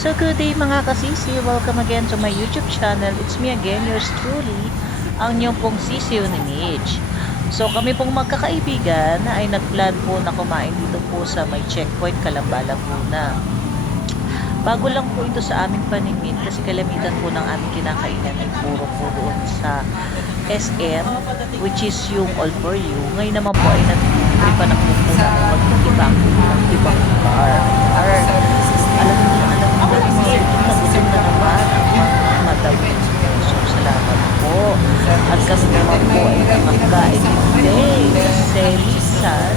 So good day mga kasisi, welcome again to my YouTube channel. It's me again, yours truly, ang inyong pong sisiyo ni Mitch. So kami pong magkakaibigan ay nagplan po na kumain dito po sa may checkpoint Calamba, Laguna. Bago lang po ito sa aming paningin kasi kalamitan po ng aming kinakainan ay puro po doon sa SM, which is yung All For You. Ngayon naman po ay nagtripan na po po namin mag-ibang bar. Alam niyo na gutom na naman ang mga madawin. So, salamat po. At kami naman po ay nakakain today kasi minsan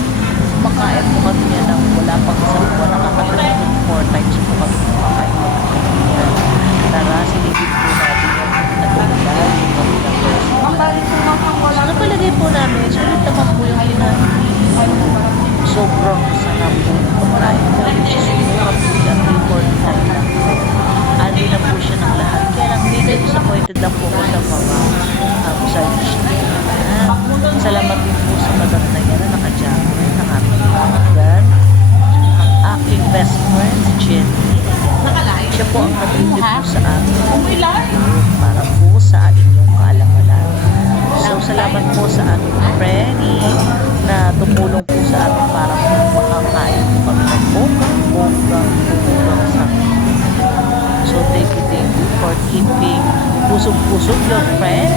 makain po kami niya ng wala pang isang buwan. Nakaka-3 to 4 times po kami kumakain magkakaibigan. Tara, silipin po natin yung natulala yung kami ng so, napalagay po namin, sulit naman po yung kinain. Sobrang sarap po ng pagkain po. Which is yung kapila, 349 lang po. Andi na po siya ng lahat. Kaya lang medyo disappointed lang po ko sa mga sandwich na yan. Salamat din po sa madam na yan na naka-jacket ng aking kaibigan. Ang aking best friend, si Jenny. Siya po ang nag-review po sa amin. Para po sa inyong kaalamalan. So, salamat po sa aming Frenny na tumulong po sa amin para po makakain po kami ng bonggang sa so thank you for keeping pusog-pusog your friend.